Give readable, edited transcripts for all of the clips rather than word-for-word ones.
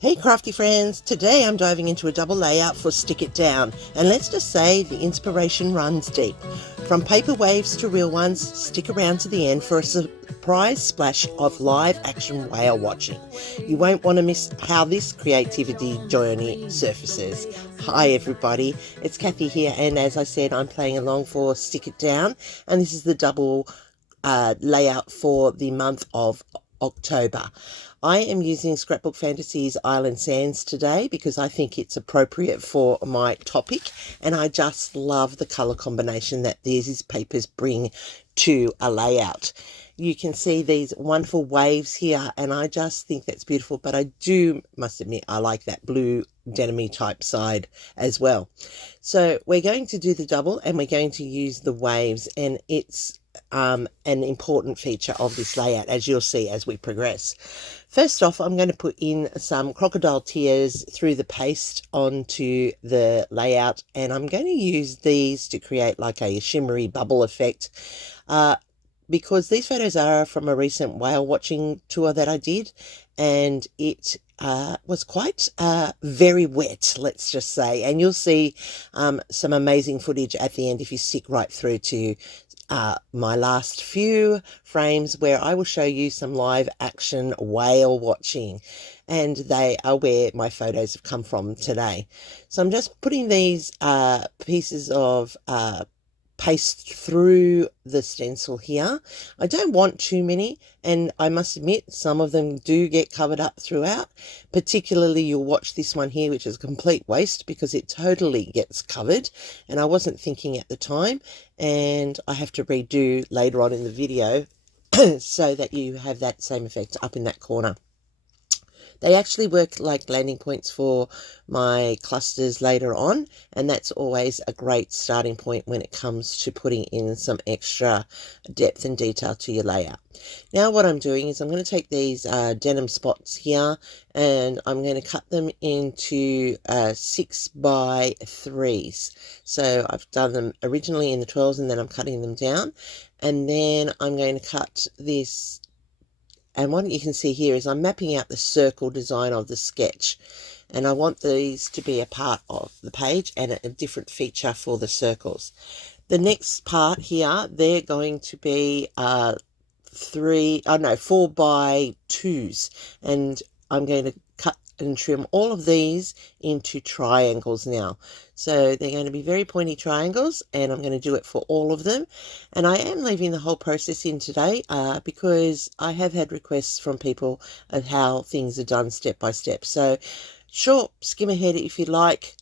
Hey crafty friends, today I'm diving into a double layout for Stick It Down, and let's just say the inspiration runs deep. From paper waves to real ones, stick around to the end for a surprise splash of live action whale watching. You won't want to miss how this creativity journey surfaces. Hi everybody, it's Kathy here, and as I said, I'm playing along for Stick It Down, and this is the double layout for the month of October. I am using Scrapbook Fantasies Island Sands today because I think it's appropriate for my topic, and I just love the colour combination that these papers bring to a layout. You can see these wonderful waves here, and I just think that's beautiful, but I must admit I like that blue denim type side as well. So we're going to do the double, and we're going to use the waves, and it's an important feature of this layout, as you'll see as we progress. First off, I'm going to put in some crocodile tears through the paste onto the layout, and I'm going to use these to create like a shimmery bubble effect, because these photos are from a recent whale watching tour that I did, and it was quite very wet, let's just say, and you'll see some amazing footage at the end if you stick right through to my last few frames, where I will show you some live action whale watching, and they are where my photos have come from today. So I'm just putting these pieces of paste through the stencil here. I don't want too many, and I must admit some of them do get covered up throughout. Particularly you'll watch this one here, which is a complete waste because it totally gets covered, and I wasn't thinking at the time, and I have to redo later on in the video so that you have that same effect up in that corner. They actually work like landing points for my clusters later on, and that's always a great starting point when it comes to putting in some extra depth and detail to your layout. Now what I'm doing is I'm going to take these denim spots here, and I'm going to cut them into 6x3s. So I've done them originally in the 12s, and then I'm cutting them down, and then I'm going to cut this. And what you can see here is I'm mapping out the circle design of the sketch, and I want these to be a part of the page and a different feature for the circles. The next part here, they're going to be 4x2s, and I'm going to cut and trim all of these into triangles now. So they're going to be very pointy triangles, and I'm going to do it for all of them. And I am leaving the whole process in today because I have had requests from people of how things are done step by step. So sure, skim ahead if you like.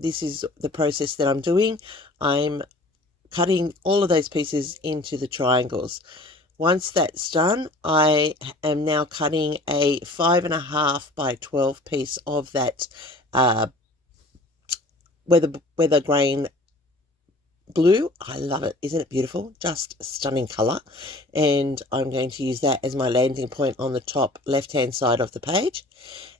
This is the process that I'm doing. I'm cutting all of those pieces into the triangles. Once that's done, I am now cutting a 5.5x12 piece of that weather grain blue. I love it. Isn't it beautiful? Just a stunning color. And I'm going to use that as my landing point on the top left-hand side of the page.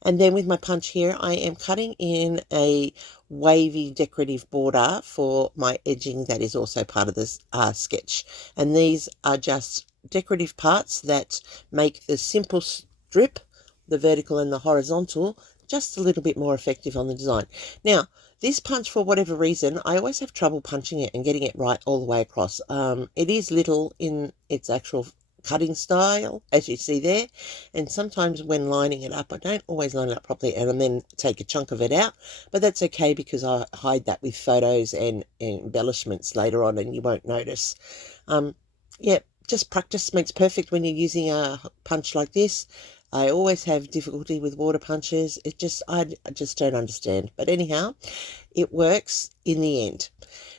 And then with my punch here, I am cutting in a wavy decorative border for my edging that is also part of this sketch. And these are just decorative parts that make the simple strip, the vertical and the horizontal, just a little bit more effective on the design. Now, this punch, for whatever reason, I always have trouble punching it and getting it right all the way across. It is little in its actual cutting style, as you see there, and sometimes when lining it up, I don't always line it up properly and then take a chunk of it out, but that's okay because I hide that with photos and embellishments later on, and you won't notice. Yeah, just practice makes perfect when you're using a punch like this. I always have difficulty with water punches. I just don't understand. But anyhow, it works in the end.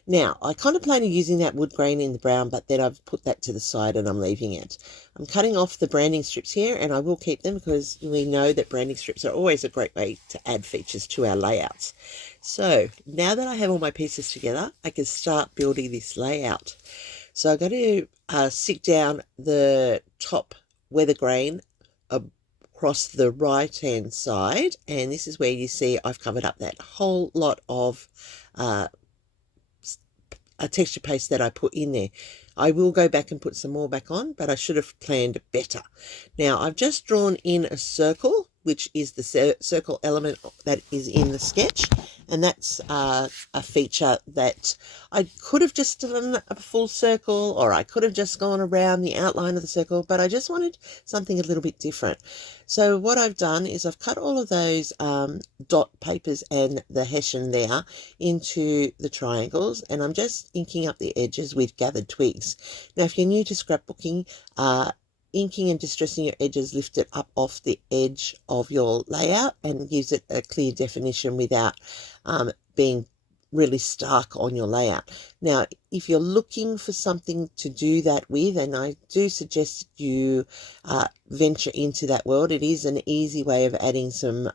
Now, I contemplated using that wood grain in the brown, but then I've put that to the side and I'm leaving it. I'm cutting off the branding strips here, and I will keep them because we know that branding strips are always a great way to add features to our layouts. So now that I have all my pieces together, I can start building this layout. So I'm going to stick down the top weather grain across the right hand side, and this is where you see I've covered up that whole lot of a texture paste that I put in there. I will go back and put some more back on, but I should have planned better. Now I've just drawn in a circle which is the circle element that is in the sketch. And that's a feature that I could have just done a full circle, or I could have just gone around the outline of the circle, but I just wanted something a little bit different. So what I've done is I've cut all of those dot papers and the hessian there into the triangles, and I'm just inking up the edges with gathered twigs. Now, if you're new to scrapbooking, inking and distressing your edges lift it up off the edge of your layout and gives it a clear definition without being really stark on your layout. Now, if you're looking for something to do that with, and I do suggest you venture into that world, it is an easy way of adding some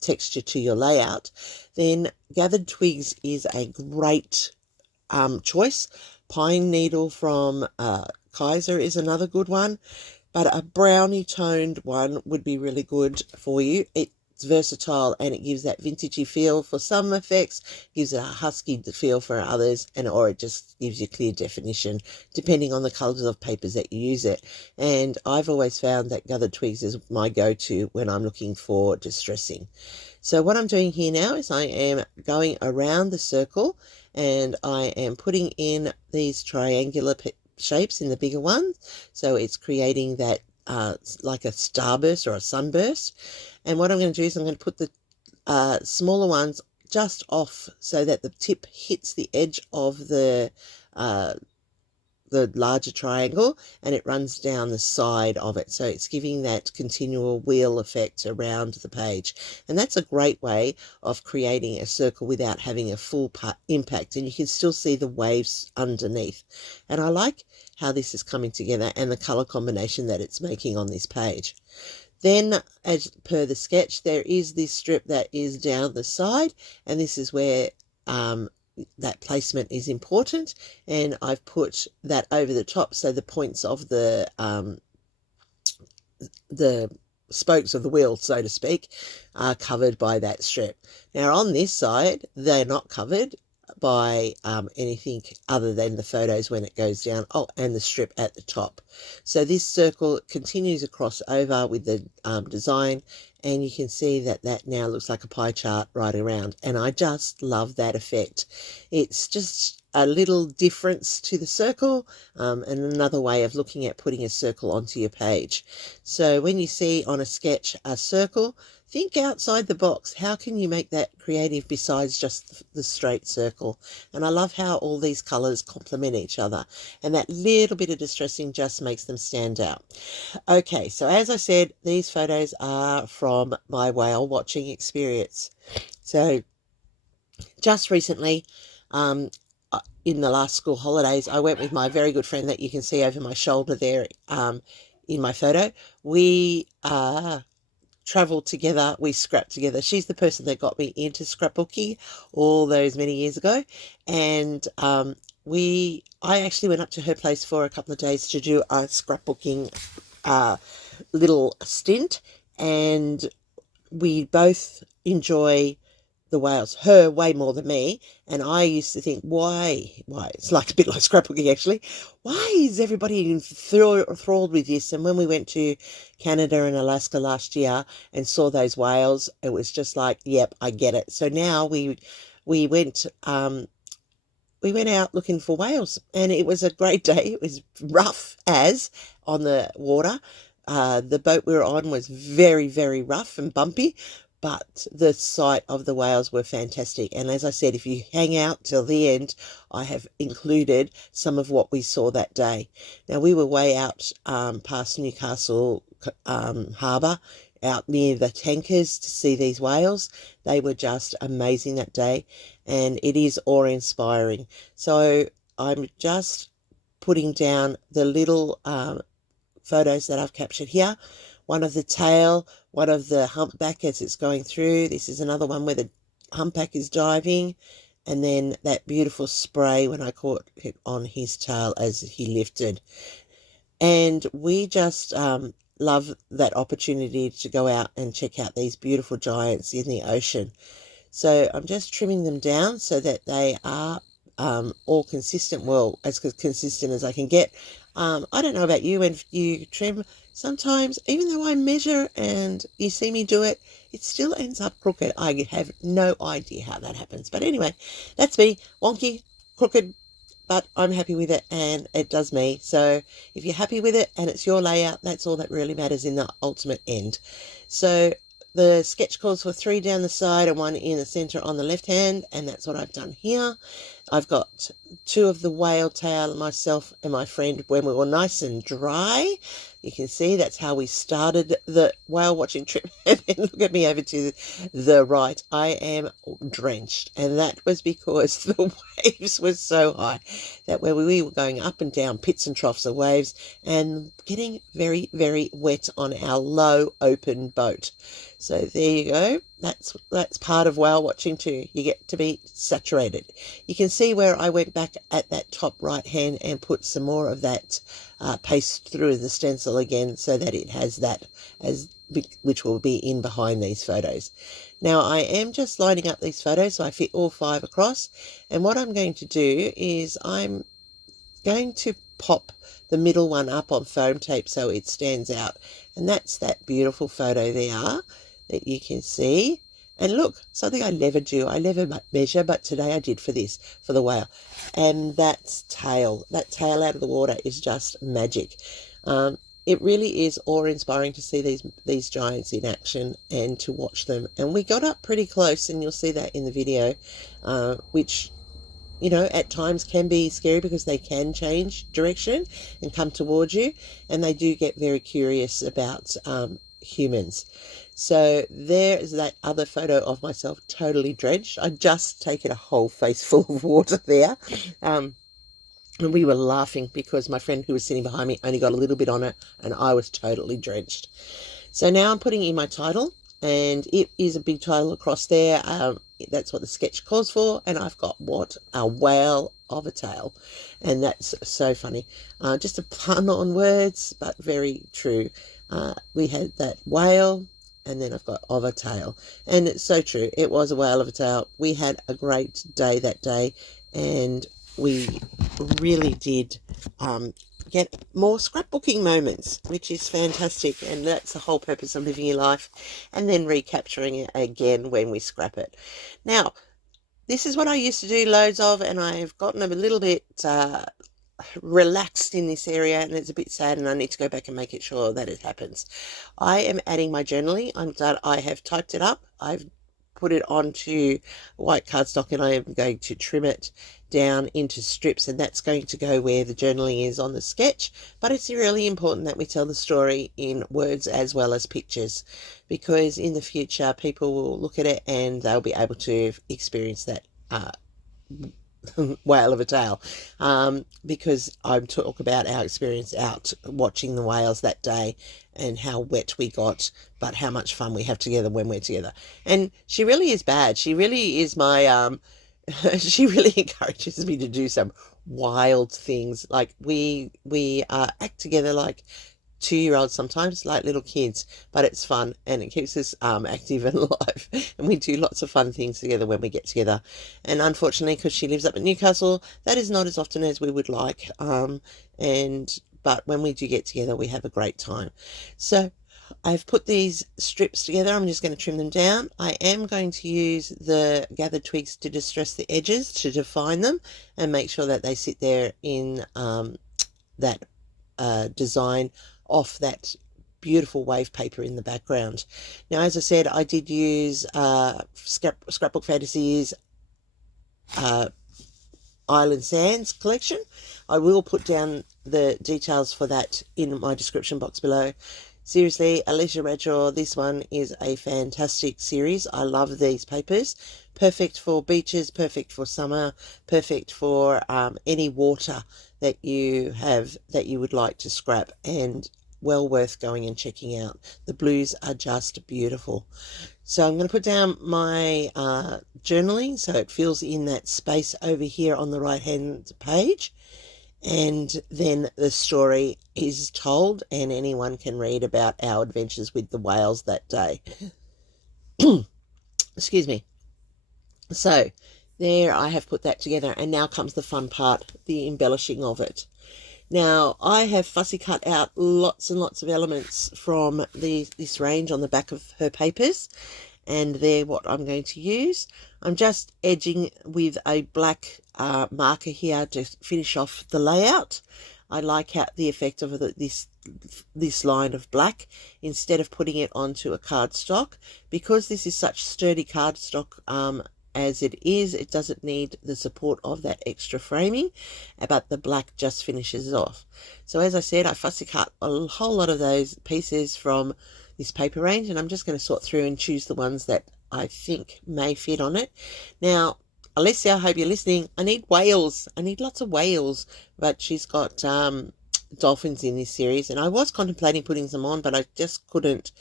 texture to your layout, then gathered twigs is a great choice. Pine needle from Kaiser is another good one, but a brownie toned one would be really good for you. It's versatile and it gives that vintagey feel for some effects, gives it a husky feel for others, or it just gives you clear definition depending on the colours of papers that you use it. And I've always found that gathered twigs is my go-to when I'm looking for distressing. So what I'm doing here now is I am going around the circle and I am putting in these triangular shapes in the bigger ones. So it's creating that like a starburst or a sunburst. And what I'm going to do is I'm going to put the smaller ones just off so that the tip hits the edge of the larger triangle and it runs down the side of it. So it's giving that continual wheel effect around the page. And that's a great way of creating a circle without having a full impact. And you can still see the waves underneath. And I like how this is coming together and the color combination that it's making on this page. Then, as per the sketch, there is this strip that is down the side, and this is where that placement is important, and I've put that over the top so the points of the spokes of the wheel, so to speak, are covered by that strip. Now on this side, they're not covered by anything other than the photos when it goes down. Oh, and the strip at the top. So this circle continues across over with the design, and you can see that that now looks like a pie chart right around, and I just love that effect. It's just a little difference to the circle, and another way of looking at putting a circle onto your page. So when you see on a sketch a circle, think outside the box. How can you make that creative besides just the straight circle? And I love how all these colours complement each other, and that little bit of distressing just makes them stand out. Okay, so as I said, these photos are from my whale watching experience. So just recently, in the last school holidays, I went with my very good friend that you can see over my shoulder there in my photo. We traveled together, we scrapped together. She's the person that got me into scrapbooking all those many years ago, and I actually went up to her place for a couple of days to do a scrapbooking little stint, and we both enjoy the whales, her way more than me. And I used to think, why it's like a bit like scrapbooking actually, why is everybody enthralled with this? And when we went to Canada and Alaska last year and saw those whales, it was just like, yep, I get it. So now we went out looking for whales, and it was a great day. It was rough as on the water. The boat we were on was very, very rough and bumpy, but the sight of the whales were fantastic. And as I said, if you hang out till the end, I have included some of what we saw that day. Now, we were way out past Newcastle harbour, out near the tankers to see these whales. They were just amazing that day, and it is awe-inspiring. So I'm just putting down the little photos that I've captured here. One of the tail, one of the humpback as it's going through. This is another one where the humpback is diving, and then that beautiful spray when I caught it on his tail as he lifted. And we just love that opportunity to go out and check out these beautiful giants in the ocean. So I'm just trimming them down so that they are all consistent, well, as consistent as I can get. I don't know about you, when you trim, sometimes, even though I measure and you see me do it, it still ends up crooked. I have no idea how that happens. But anyway, that's me, wonky, crooked, but I'm happy with it and it does me. So if you're happy with it and it's your layout, that's all that really matters in the ultimate end. So the sketch calls for 3 down the side and 1 in the center on the left hand, and that's what I've done here. I've got 2 of the whale tail, myself and my friend, when we were nice and dry. You can see that's how we started the whale watching trip. And then look at me over to the right. I am drenched, and that was because the waves were so high that when we were going up and down pits and troughs of waves and getting very, very wet on our low open boat. So there you go. That's part of whale watching too. You get to be saturated. You can see where I went back at that top right hand and put some more of that paste through the stencil again, so that it has that which will be in behind these photos. Now I am just lining up these photos so I fit all 5 across, and what I'm going to do is I'm going to pop the middle one up on foam tape so it stands out, and that's that beautiful photo there that you can see. And look, something I never do, I never measure, but today I did for this, for the whale. And that tail out of the water is just magic. It really is awe-inspiring to see these giants in action and to watch them. And we got up pretty close, and you'll see that in the video, which, you know, at times can be scary because they can change direction and come towards you, and they do get very curious about humans. So there is that other photo of myself totally drenched. I'd just taken a whole face full of water there. And we were laughing because my friend who was sitting behind me only got a little bit on it and I was totally drenched. So now I'm putting in my title, and it is a big title across there. That's what the sketch calls for, and I've got what? A whale of a tail. And that's so funny. Just a pun on words, but very true. We had that whale, and then I've got of a tail, and it's so true. It was a whale of a tail. We had a great day that day, and we really did get more scrapbooking moments, which is fantastic, and that's the whole purpose of living your life and then recapturing it again when we scrap it. Now, this is what I used to do loads of, and I've gotten a little bit relaxed in this area, and it's a bit sad, and I need to go back and make it sure that it happens. I am adding my journaling. I have typed it up. I've put it onto white cardstock, and I am going to trim it down into strips, and that's going to go where the journaling is on the sketch. But it's really important that we tell the story in words as well as pictures, because in the future people will look at it and they'll be able to experience that whale of a tail, because I'm talk about our experience out watching the whales that day and how wet we got, but how much fun we have together when we're together. And she really is bad. She really is my she really encourages me to do some wild things. Like we act together like 2-year-olds sometimes, like little kids, but it's fun and it keeps us active and alive, and we do lots of fun things together when we get together. And unfortunately, because she lives up in Newcastle, that is not as often as we would like, but when we do get together, we have a great time. So I've put these strips together. I'm just going to trim them down. I am going to use the gathered twigs to distress the edges to define them and make sure that they sit there in that design off that beautiful wave paper in the background. Now, as I said, I did use Scrapbook Fantasies Island Sands collection. I will put down the details for that in my description box below. Seriously, Alicia Bradshaw, this one is a fantastic series. I love these papers. Perfect for beaches, perfect for summer, perfect for any water that you have that you would like to scrap, and well worth going and checking out. The blues are just beautiful. So I'm going to put down my journaling so it fills in that space over here on the right hand page, and then the story is told and anyone can read about our adventures with the whales that day. Excuse me. So there I have put that together, and now comes the fun part, the embellishing of it. Now, I have fussy cut out lots and lots of elements from this range on the back of her papers, and they're what I'm going to use. I'm just edging with a black marker here to finish off the layout. I like the effect of this line of black instead of putting it onto a cardstock. Because this is such sturdy cardstock as it is, it doesn't need the support of that extra framing, but the black just finishes it off. So as I said, I fussy cut a whole lot of those pieces from this paper range, and I'm just going to sort through and choose the ones that I think may fit on it. Now, Alicia, I hope you're listening. I need whales. I need lots of whales, but she's got dolphins in this series, and I was contemplating putting some on, but I just couldn't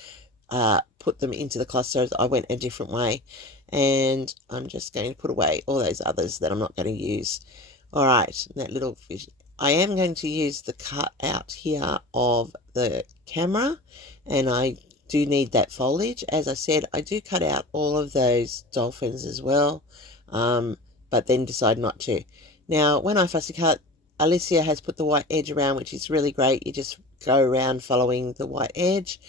put them into the cluster. I went a different way, and I'm just going to put away all those others that I'm not going to use. All right, that little fish. I am going to use the cut out here of the camera, and I do need that foliage. As I said, I do cut out all of those dolphins as well, but then decide not to. Now, when I fussy cut, Alicia has put the white edge around, which is really great. You just go around following the white edge,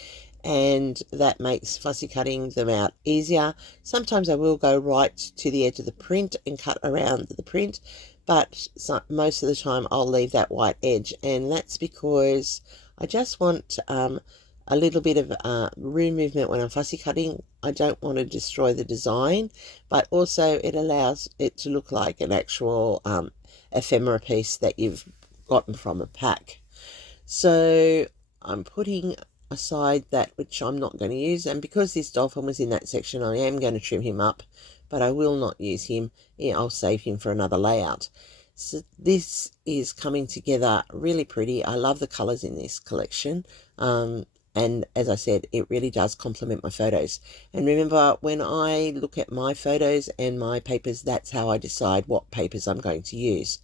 and that makes fussy cutting them out easier. Sometimes I will go right to the edge of the print and cut around the print, but most of the time I'll leave that white edge, and that's because I just want a little bit of room movement when I'm fussy cutting. I don't want to destroy the design, but also it allows it to look like an actual ephemera piece that you've gotten from a pack. So I'm putting aside that which I'm not going to use, and because this dolphin was in that section, I am going to trim him up, but I will not use him. Yeah, I'll save him for another layout. So this is coming together really pretty. I love the colors in this collection, and as I said, it really does complement my photos. And remember, when I look at my photos and my papers, that's how I decide what papers I'm going to use.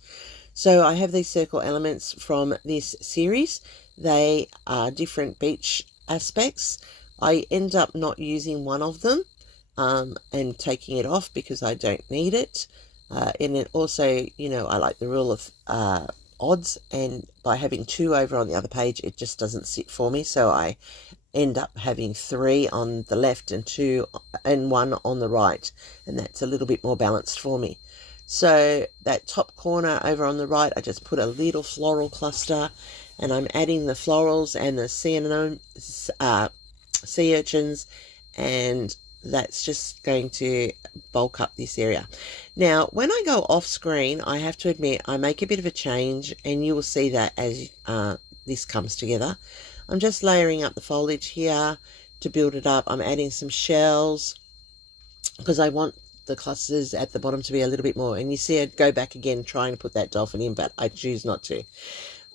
So I have these circle elements from this series. They are different beach aspects. I end up not using one of them and taking it off because I don't need it. And it also, you know, I like the rule of odds, and by having two over on the other page, it just doesn't sit for me. So I end up having 3 on the left and 2 and 1 on the right, and that's a little bit more balanced for me. So that top corner over on the right, I just put a little floral cluster, and I'm adding the florals and the sea urchins, and that's just going to bulk up this area. Now, when I go off screen, I have to admit I make a bit of a change, and you will see that as this comes together. I'm just layering up the foliage here to build it up. I'm adding some shells because I want the clusters at the bottom to be a little bit more, and you see it go back again trying to put that dolphin in, but I choose not to.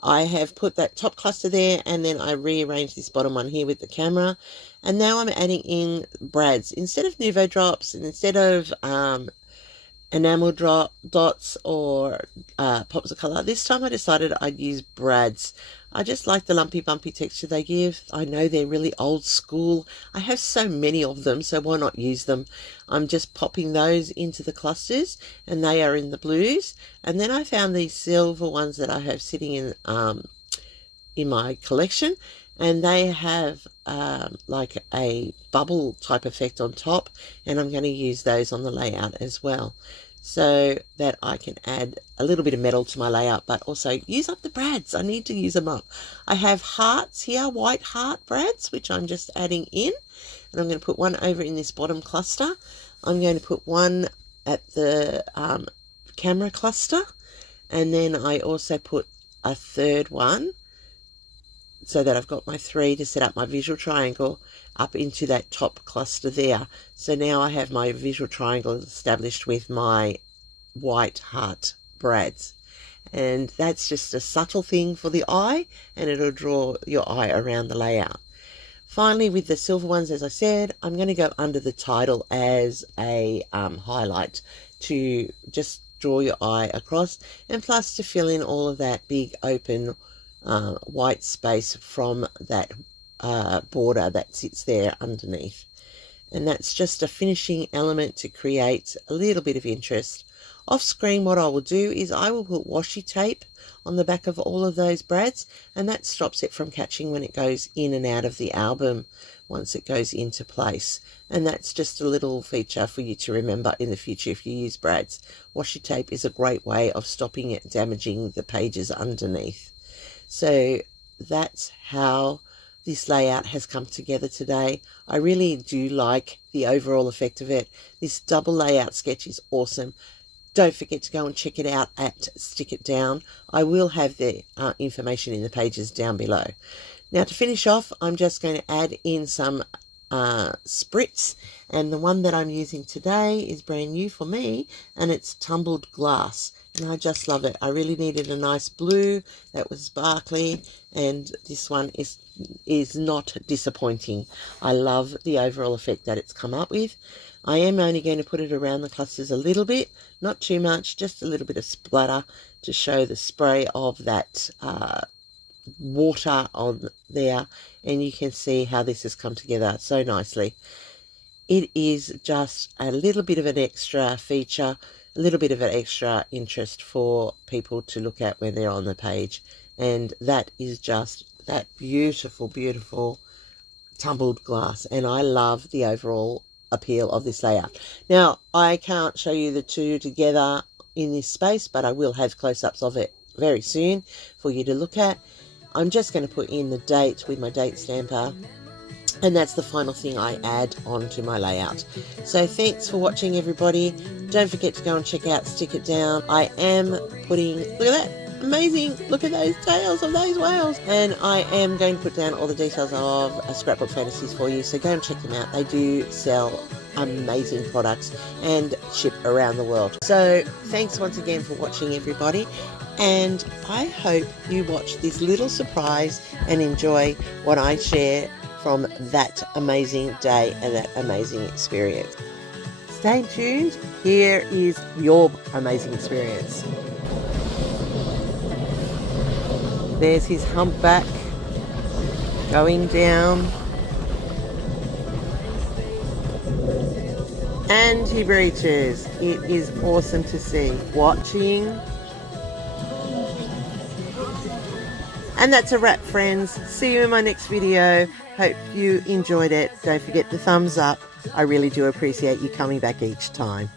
I have put that top cluster there, and then I rearrange this bottom one here with the camera, and now I'm adding in brads instead of Nuvo drops, and instead of enamel dots or pops of color. This time I decided I'd use brads. I just like the lumpy bumpy texture they give. I know they're really old school. I have so many of them, so why not use them? I'm just popping those into the clusters, and they are in the blues. And then I found these silver ones that I have sitting in my collection, and they have like a bubble type effect on top, and I'm going to use those on the layout as well, so that I can add a little bit of metal to my layout, but also use up the brads. I need to use them up. I have hearts here, white heart brads, which I'm just adding in, and I'm going to put one over in this bottom cluster. I'm going to put one at the camera cluster, and then I also put a third one, so that I've got my 3 to set up my visual triangle up into that top cluster there. So now I have my visual triangle established with my white heart brads. And that's just a subtle thing for the eye, and it'll draw your eye around the layout. Finally, with the silver ones, as I said, I'm going to go under the title as a highlight to just draw your eye across, and plus to fill in all of that big open white space from that border that sits there underneath. And that's just a finishing element to create a little bit of interest. Off screen, what I will do is I will put washi tape on the back of all of those brads, and that stops it from catching when it goes in and out of the album once it goes into place. And that's just a little feature for you to remember in the future if you use brads. Washi tape is a great way of stopping it damaging the pages underneath. So that's how this layout has come together today. I really do like the overall effect of it. This double layout sketch is awesome. Don't forget to go and check it out at Stick It Down. I will have the information in the pages down below. Now to finish off, I'm just going to add in some spritz, and the one that I'm using today is brand new for me, and it's tumbled glass, and I just love it. I really needed a nice blue that was sparkly, and this one is not disappointing. I love the overall effect that it's come up with. I am only going to put it around the clusters a little bit, not too much, just a little bit of splatter to show the spray of that water on there, and you can see how this has come together so nicely. It is just a little bit of an extra feature, a little bit of an extra interest for people to look at when they're on the page, and that is just that beautiful, beautiful tumbled glass, and I love the overall appeal of this layout. Now I can't show you the two together in this space, but I will have close-ups of it very soon for you to look at. I'm just going to put in the date with my date stamper, and that's the final thing I add onto my layout. So thanks for watching, everybody. Don't forget to go and check out Stick It Down. I am putting, look at that, amazing, look at those tails of those whales, and I am going to put down all the details of Scrapbook Fantasies for you, so go and check them out. They do sell amazing products and ship around the world. So thanks once again for watching, everybody, and I hope you watch this little surprise and enjoy what I share from that amazing day and that amazing experience. Stay tuned. Here is your amazing experience. There's his humpback going down, and he breaches. It is awesome to see. Watching. And that's a wrap, friends. See you in my next video. Hope you enjoyed it. Don't forget the thumbs up. I really do appreciate you coming back each time.